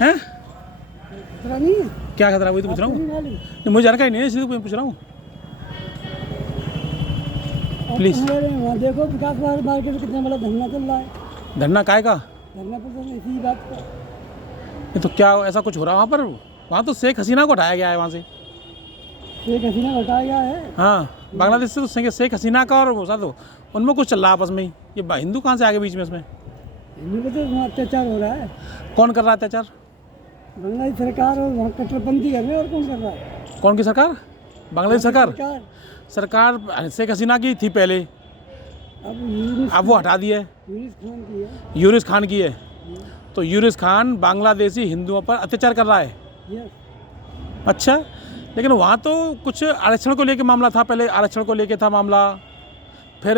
हैं? खतरा नहीं है? क्या खतरा, वही तो पूछ रहा हूँ। नहीं, मुझे जानकारी नहीं है, इसलिए तो पूछ रहा हूँ। प्लीज। वहाँ देखो विकास मार्केट में कितना बड़ा धरना चल रहा है। धरना काय का? धरना पर तो इसी बात का। ये तो क्या ऐसा कुछ हो रहा है वहाँ पर? वहाँ तो शेख हसीना को हटाया गया है वहाँ से। शेख हसीना को हटाया गया है? हाँ, बांग्लादेश से तो शेख हसीना का और वो तो उनमें कुछ चल रहा है आपस में ही। ये हिंदू कहाँ से आ गए बीच में इसमें? हिंदू को तो वहाँ अत्याचार हो रहा है। कौन कर रहा है अत्याचार? बांग्लादेश सरकार और वहाँ कट्टरपंथी कर रहे हैं। और कौन कर रहा है? कौन की सरकार? बांग्लादेश सरकार? सरकार शेख हसीना की थी पहले, अब वो हटा दी है। यूनिस खान की है। तो यूनिस खान बांग्लादेशी हिंदुओं पर अत्याचार कर रहा है। अच्छा, लेकिन वहाँ तो कुछ आरक्षण को लेके मामला था, पहले आरक्षण को लेके था मामला। फिर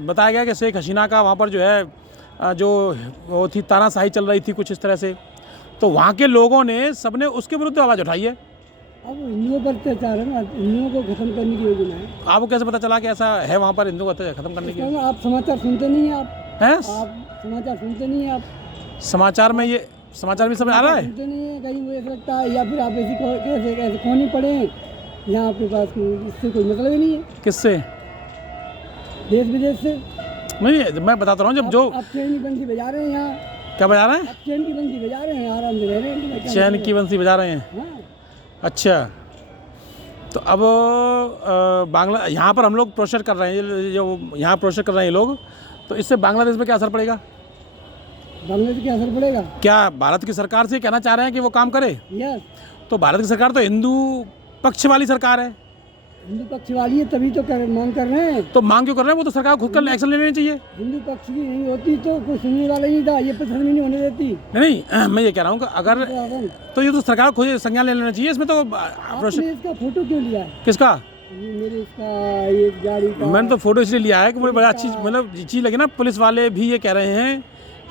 बताया गया कि शेख हसीना का वहाँ पर जो है जो वो थी तानाशाही चल रही थी कुछ इस तरह से, तो वहाँ के लोगों ने सबने उसके विरुद्ध आवाज़ उठाई है। अब हिंदुओं पर अत्याचार है ना, हिंदुओं को खत्म करने की योजना है। आपको कैसे पता चला कि ऐसा है वहाँ पर हिंदुओं को खत्म करने की? आप समाचार सुनते नहीं हैं? आप समाचार सुनते नहीं हैं? आप समाचार में ये समाचार भी समझ आ रहा है? सुनते नहीं है? कहीं वो ऐसा लगता है, या फिर आप ऐसे कौन ही पढ़े यहाँ आपके पास इससे कोई मतलब ही नहीं है। किससे? देश विदेश से नहीं, मैं बताता रहा हूँ। जब जो आप चैन की बंसी बजा रहे हैं यहाँ। क्या बजा रहे हैं? आप चैन की बंसी बजा रहे हैं, आराम से रह रहे हैं। चैन की बंसी बजा रहे हैं? हाँ। अच्छा, तो अब बांग्ला यहाँ पर हम लोग प्रोसेस कर रहे हैं, जो यहाँ प्रोसेस कर रहे हैं ये लोग, तो इससे बांग्लादेश में क्या असर पड़ेगा? बांग्लादेश क्या असर पड़ेगा? क्या भारत की सरकार से कहना चाह रहे हैं कि वो काम करे? यस। तो भारत की सरकार तो हिंदू पक्ष वाली सरकार है। हिंदू पक्ष वाली है, तभी तो मांग कर रहे हैं। तो मांग क्यों कर रहे हैं? वो तो सरकार खुद कर एक्शन लेनी चाहिए। हिंदू पक्ष की नहीं होती तो कोई सुनने वाला नहीं था, ये पसंद नहीं होने देती। नहीं, मैं ये कह रहा हूँ कि अगर तो ये तो सरकार खुद संज्ञान ले लेना चाहिए इसमें। तो आपने इसका फोटो क्यों लिया है? किसका? मेरे इसका, ये गाड़ी का। मैंने तो फोटो इसलिए लिया है कि मुझे बड़ा अच्छी मतलब चीज़ लगी ना। पुलिस वाले भी ये कह रहे हैं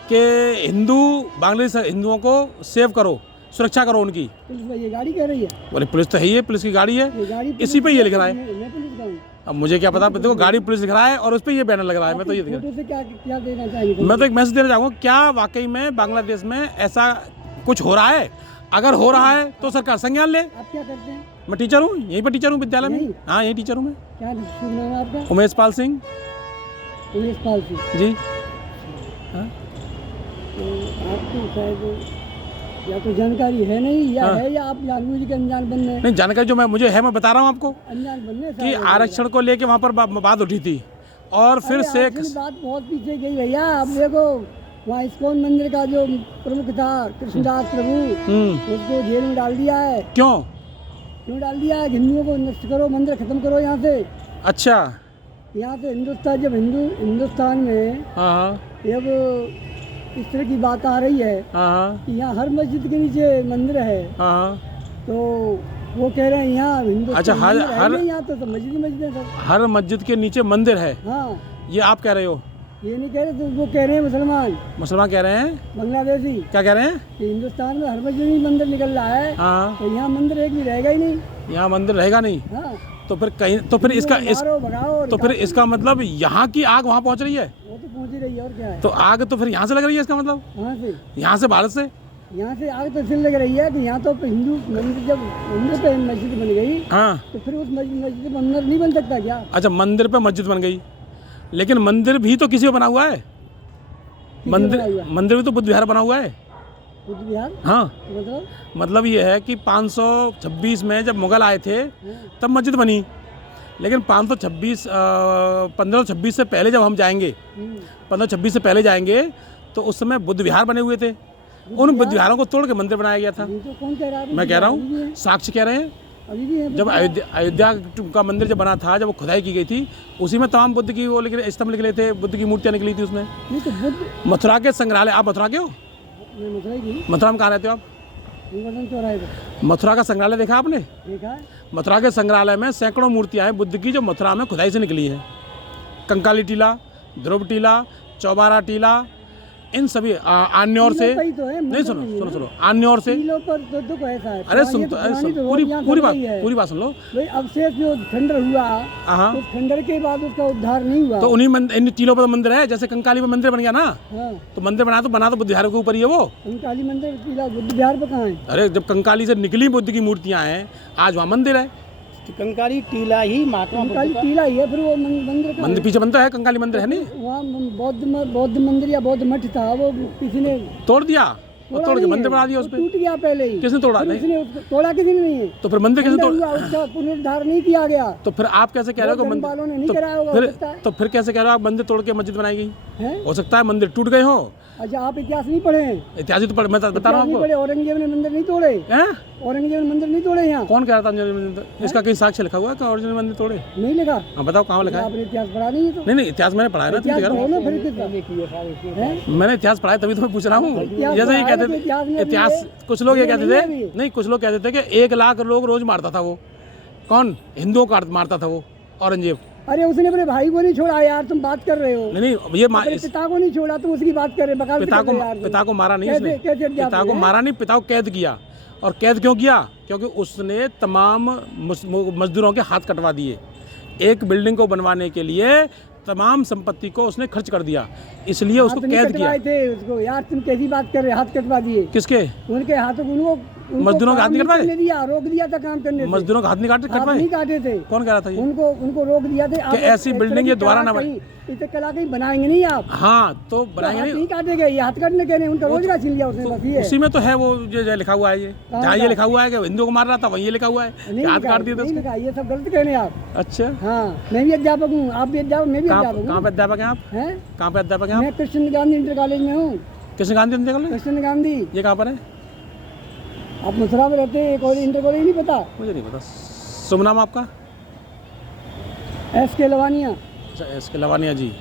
कि हिंदू बांग्लादेश हिंदुओं को सेव करो, सुरक्षा करो उनकी। पुलिस ये गाड़ी कह रही है? बोले पुलिस तो है ही है, पुलिस की गाड़ी है, इसी पे ये लिख रहा है। मैं पुलिस का हूं। अब मुझे क्या पता, देखो गाड़ी पुलिस लिख रहा है और उस पर ये बैनर लग रहा है। मैं तो ये फोटो से क्या देना चाहिए? मैं तो एक मैसेज देना चाहूँगा, क्या वाकई में बांग्लादेश में ऐसा कुछ हो रहा है? अगर हो रहा है तो सरकार संज्ञान ले। आप क्या करते हैं? मैं टीचर हूँ, यहीं पर टीचर हूँ विद्यालय में। हाँ, यही टीचर हूँ मैं। क्या नाम है आपका? उमेश पाल सिंह। उमेश पाल सिंह जी। हाँ, तो आपको शायद या तो जानकारी है नहीं, या है, या आप जानबूझ के अनजान बन रहे हैं। नहीं, जानकारी जो मुझे है मैं बता रहा हूँ आपको अनजान बनने कि आरक्षण को लेके वहाँ पर बात उठी थी और फिर से बात बहुत पीछे गई भैया। आप देखो वहाँ इस्कॉन मंदिर का जो प्रमुख था कृष्णदास प्रभु, उसको जेल में डाल दिया है। क्यों डाल दिया है? हिंदुओं को नष्ट करो, मंदिर खत्म करो यहाँ से। अच्छा, यहाँ से जब हिंदुस्तान में जब इस तरह की बात आ रही है कि यहाँ हर मस्जिद के नीचे मंदिर है, तो वो कह रहे हैं यहाँ हिंदू। अच्छा, हर यहाँ तो मस्जिद है, हर मस्जिद के नीचे मंदिर है। हाँ, ये आप कह रहे हो? ये नहीं कह रहे, तो वो कह रहे हैं मुसलमान कह रहे हैं। बांग्लादेशी क्या कह रहे हैं? कि हिंदुस्तान में हर मस्जिद में मंदिर निकल रहा है। हाँ, तो यहाँ मंदिर एक भी रहेगा ही नहीं। यहाँ मंदिर रहेगा नहीं। हाँ, तो फिर कहीं तो फिर इसका मतलब यहाँ की आग वहाँ पहुँच रही है। वो तो पहुँच ही रही है, और क्या है? तो आग तो फिर यहाँ से लग रही है, इसका मतलब यहाँ से भारत से। यहाँ से आग तो इसलिए लग रही है कि यहाँ तो हिंदू मंदिर, जब मंदिर पे मस्जिद बन गई, हाँ, तो फिर उस मस्जिद पे मंदिर नहीं बन सकता क्या? अच्छा, मंदिर पे मस्जिद बन गई, लेकिन मंदिर भी तो किसी को बना हुआ है। मंदिर भी तो बुद्ध विहार बना हुआ है। बुद्ध विहार? हाँ, मतलब ये है कि 526 में जब मुगल आए थे तब मस्जिद बनी, लेकिन 1526 से पहले जब हम जाएंगे, 1526 से पहले जाएंगे तो उस समय बुद्ध विहार बने हुए थे। उन बुद्ध विहारों को तोड़ के मंदिर बनाया गया था। तो कौन कह रहा है? मैं कह रहा हूँ, साक्ष्य कह रहे हैं। जब अयोध्या का मंदिर जब बना था, जब वो खुदाई की गई थी, उसी में तमाम बुद्ध की वो स्तंभ निकले थे, बुद्ध की मूर्तियाँ निकली थी उसमें। तो बुद्ध मथुरा के संग्रहालय, आप मथुरा के हो? मथुरा में कहाँ रहते हो आप? मथुरा का संग्रहालय देखा आपने? देखा। मथुरा के संग्रहालय में सैकड़ों मूर्तियाँ हैं बुद्ध की, जो मथुरा में खुदाई से निकली हैं। कंकाली टीला, ध्रुव टीला, चौबारा टीला, इन सभी आन्योर से टीलों का ही तो है, नहीं, सुनो आन्योर से टीलों पर तो ऐसा है। अरे सुन तो पूरी बात सुन लो। भाई अवशेष जो खंडर हुआ, हाँ, उस खंडर के बाद उसका उद्धार नहीं हुआ। तो उन्हीं इन टीलों पर मंदिर है, जैसे कंकाली में मंदिर बन गया ना। हाँ, तो मंदिर बना तो बुद्ध विहार के ऊपर ही है वो। कंकाली मंदिर टीला बुद्ध विहार पर कहाँ है? अरे जब कंकाली से निकली बुद्ध की मूर्तियां हैं, आज वहाँ मंदिर है। कंकाली टीला ही महात्मा कंकाली टीला ही है, फिर वो मंदिर कहाँ है? मंदिर पीछे बनता है, कंकाली मंदिर है नहीं। वहाँ बौद्ध मंदिर या बौद्ध मठ था, वो किसी ने तोड़ दिया और तोड़ के मंदिर बना दिया उस पर। टूट गया पहले ही। किसने तोड़ा? नहीं, उसने तोड़ा किसी ने नहीं है। तो फिर मंदिर कैसे तोड़? उसका पुनरुद्धार नहीं किया गया। तो फिर आप कैसे कह रहे हो कि मंदिर वालों ने नहीं कराया होगा, हो सकता है। तो फिर कैसे कह रहे हो आप मंदिर तोड़ के मस्जिद बनाई गई? हैं? हो सकता है मंदिर टूट गए हो। अच्छा, आप इतिहास नहीं पढ़े हैं? इतिहास तो मैं बता रहा हूँ आपको। औरंगजेब ने मंदिर नहीं तोड़े, हैं? औरंगजेब ने मंदिर नहीं तोड़े यहाँ। कौन कह रहा था ओरिजिनल मंदिर? इसका कहीं साक्ष्य लिखा हुआ है कि ओरिजिनल मंदिर तोड़े? नहीं लिखा। हाँ बताओ कहाँ लिखा है? आपने इतिहास पढ़ा नहीं है तो? नहीं इतिहास मैंने पढ़ा है ना, तुम इतिहास कह रहे पढ़ो हो। ना, फिर कितना है? मैंने इतिहास पढ़ा है तभी तो मैं पूछ रहा हूँ। इतिहास जैसे ये पढ़ा है कहते तो इतिहास में थे, भी इतिहास है। कुछ लोग ये नहीं कहते है थे, अभी। नहीं कुछ लोग कहते थे कि 1 लाख लोग रोज मारता था वो। कौन? हिंदुओं को मारता था वो औरंगजेब। अरे उसने अपने भाई को नहीं छोड़ा यार, तुम बात कर रहे हो। नहीं ये अपने पिता को नहीं छोड़ा, तुम उसकी बात कर रहे हो। बकाल पिता को मारा नहीं कैसे- उसने। कैसे अध्यापक पिता को है? मारा नहीं, पिता को कैद किया। और कैद क्यों किया? क्योंकि उसने तमाम मजदूरों के हाथ कटवा दिए। एक बिल्डिंग को बनवाने के लिए तमाम संपत्ति को उसने खर्च कर दिया, इसलिए उसको हाथ नहीं कैद किया। कटवाए थे उसको यार, तुम कैसी बात कर रहे हो? हाथ कटवा दिए किसके? उनके हाथों को, उनको मजदूरों के हाथ नहीं कटवाए? दिया, रोक दिया था काम करने से। मजदूरों का हाथ नहीं हाथ कटवाए? नहीं काटे थे। कौन कह रहा था ये? उनको रोक दिया था। आप ऐसी इस बिल्डिंग तरह ये की दोबारा कला ना कहीं- इसे कला कहीं बनाएंगे नहीं आप। हाँ तो बनाएंगे हाथ नहीं। नहीं काटेंगे, ये हाथ काटने के नहीं, उनका रोजगार छीन लिया उसने, बस ये। उसी में तो है वो जो लिखा हुआ है, ये जहाँ ये का? लिखा हुआ है कि हिंदुओं को मार रहा था, वहीं ये लिखा हुआ है कि हाथ काट दिए थे नहीं उसके। लिखा, ये सब गलत कह रहे हैं आप। अच्छा, हाँ, मैं भी अध्यापक हूँ, आप भी अध्यापक, मैं भी अध्यापक कहाँ हूँ। पे अध्यापक हैं आप? हैं? कहाँ पे अध्यापक हैं आप? मैं कृष्ण गांधी इंटर कॉलेज में हूँ। Krishna Gandhi inter college? कृष्ण गांधी। ये कहाँ पर है? आप मथुरा में रहते हैं, कॉलेज इंटर कॉलेज नहीं पता? मुझे नहीं पता। शुभ नाम आपका? एस के लवानिया। अच्छा, इसके लवानिया जी।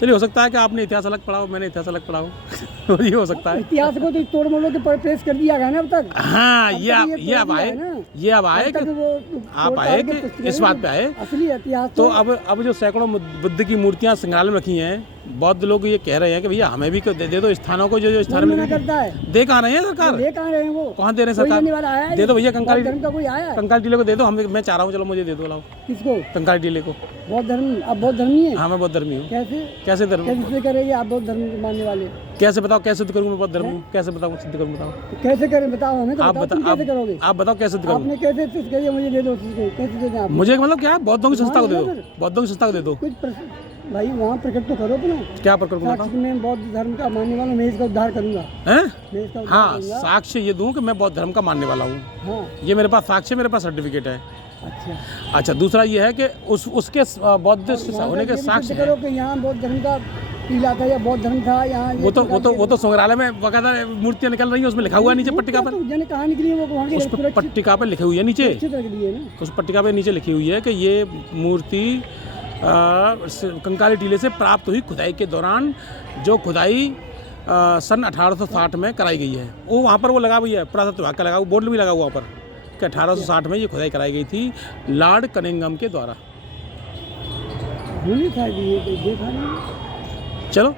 चलिए, हो सकता है कि आपने इतिहास अलग पढ़ा हो, मैंने इतिहास अलग पढ़ा हो। ये हो सकता है। इतिहास को तो तोड़ मोड़ के पेश कर दिया गया ना अब तक। हाँ, अब ये तक अब तोड़ दिया है ना। ये अब आए अब तक कि वो आप तोड़ आए ताड़ के कि पुस्तकें इस बात पे आए। असली इतिहास तो अब जो सैकड़ों बुद्ध की मूर्तियां संग्रहालय में रखी हैं, बौद्ध लोग ये कह रहे हैं कि भैया हमें भी दे दो स्थानों को, जो स्थान कौन में मना करता है? दे कहाँ रहे हैं सरकार? ले कहाँ रहे हैं वो? कहाँ दे रहे हैं कोई सरकार? देने वाला आया है? दे दो भैया, कंकाली बौद्ध धर्म का कोई आया है? कंकाली टीले को दे दो। मैं चाह रहा हूँ, चलो मुझे दे दो, लाओ। किसको? कंकाली टीले को। बौद्ध धर्म? आप बौद्ध धर्मी है? हाँ, मैं बौद्ध धर्मी हूँ। कैसे कैसे धर्म? कैसे करेंगे आप बौद्ध धर्म के मानने वाले? कैसे बताओ, कैसे सिद्ध करूँ मैं बौद्ध धर्म हूँ? कैसे बताओ, सिद्ध करूँ बताओ। तो कैसे करें बताओ हमें, तो आप बताओ, तुम कैसे करोगे? आप बताओ कैसे सिद्ध करूँ? आपने कैसे सिद्ध करिए, मुझे दे दो उसको, कैसे दे दें आप? मुझे मतलब क्या है, बौद्धों की संस्था को दे हाँ, दो, बौद्धों की संस्था को दे दो। भाई वहाँ प्रकट तो करो अपना। क्या प्रकट बताओ? साक्ष्य में बौद्ध धर्म का मानने वाला, मैं इसका उद्धार करूंगा। हैं? मैं इसका उद्धार हाँ, करूंगा। साक्ष्य ये दूं कि मैं बौद्ध धर्म का मानने वाला हूँ। हाँ, ये मेरे पास साक्ष्य, मेरे पास सर्टिफिकेट है। अच्छा। दूसरा ये है कि उसके बौद्ध वहाँ होने का के ये भी साक्ष्य सिद्ध है। करो कि यहाँ बौद्ध धर्म का टीला था या बौद्ध धर्म था यहाँ। वो तो संग्रहालय में बकायदा मूर्तियां निकल रही हैं, उसमें लिखा हुआ है नीचे पट्टिका पर। कहाँ निकली है वो? वहाँ उस के पट्टिका पर लिखी हुई है नीचे, सुरक्षित रख दी है ना। उस पट्टिका पे नीचे लिखी हुई है कि ये मूर्ति कंकाली टीले से प्राप्त हुई खुदाई के दौरान, जो खुदाई सन 1860 में कराई गई है। वो वहाँ पर वो लगा हुई है, पुरातत्व विभाग का लगा हुआ बोर्ड भी लगा हुआ वहाँ पर कि 1860 में ये खुदाई कराई गई थी लॉर्ड कनिंघम के द्वारा। हमने शायद ये देखा नहीं। चलो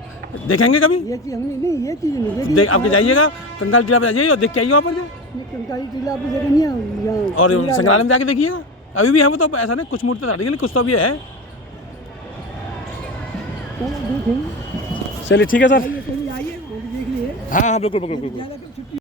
देखेंगे कभी, ये चीज़ हमने नहीं, ये चीज़ नहीं देखी। आपके जाइएगा कंकाली टीला पे, जाइए और देख के आइए वहाँ पर कंकाली टीला आपकी जगह नहीं है यहाँ। और संग्रहालय में जाके देखिएगा। अभी भी है वो, तो ऐसा नहीं कुछ मूर्तियाँ हटेंगी, कुछ तो अभी है। चलिए ठीक है सर। आइए, देख लिए। हाँ हाँ, बिल्कुल बिल्कुल बिल्कुल। ज़्यादा